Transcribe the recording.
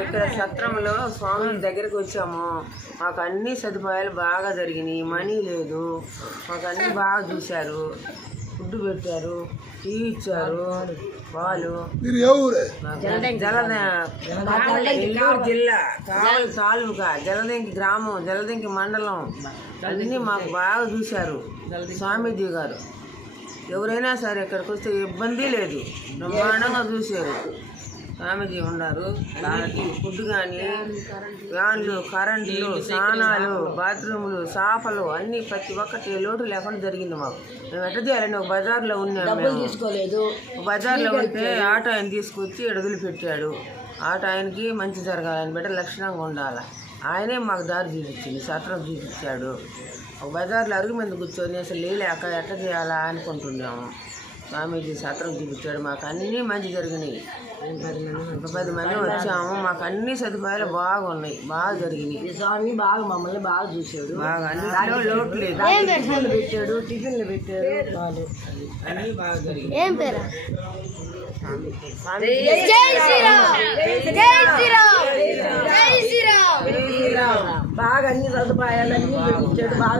ఇక్కడ సత్రంలో స్వామి దగ్గరికి వచ్చాము. మాకు అన్ని సదుపాయాలు బాగా జరిగినాయి. మనీ లేదు, మాకు అన్ని బాగా చూశారు. ఫుడ్ పెట్టారు, టీ ఇచ్చారు, పాలు. నెల్లూరు జిల్లా కావలి తాలూకా జలదంకి గ్రామం, జలదంకి మండలం అన్నీ మాకు బాగా చూశారు స్వామీజీ గారు. ఎవరైనా సరే ఇక్కడికి వస్తే ఇబ్బంది లేదు, బ్రహ్మాండంగా చూశారు. స్వామీజీ ఉన్నారు. ఫుడ్ కానీ వ్యాన్లు, కరెంట్లు, స్నానాలు, బాత్రూములు, సాఫలు అన్నీ ప్రతి ఒక్కటి లోటు లేకుండా జరిగింది మాకు. మేము ఎట్ట చేయాలండి, ఒక బజార్లో ఉన్నాము, తీసుకోలేదు. బజార్లో ఉంటే ఆటో ఆయన తీసుకొచ్చి వదిలిపెట్టాడు. ఆటో ఆయనకి మంచి జరగాలని బిడ్డ లక్షణంగా ఉండాలి. ఆయనే మాకు దారి చూపించింది, సత్రం చూపించాడు. ఒక బజార్లో అరుగు మీద కూర్చొని అసలు లేలేక ఎట్ట చేయాలా అనుకుంటున్నాము. స్వామీజీ సత్రం చూపించాడు, మాకు అన్నీ మంచి జరిగినాయి. 10 మంది వచ్చాము, మాకు అన్ని సదుపాయాలు బాగున్నాయి, బాగా జరిగినాయి. స్వామి బాగా మమ్మల్ని బాగా చూశాడు, బాగా అన్ని లోటు లేదు. పెట్టాడు, టిఫిన్లు పెట్టాడు, అన్నీ బాగా జరిగినాయి. బాగా అన్ని సదుపాయాలు అన్నీ పెట్టించాడు. బాగా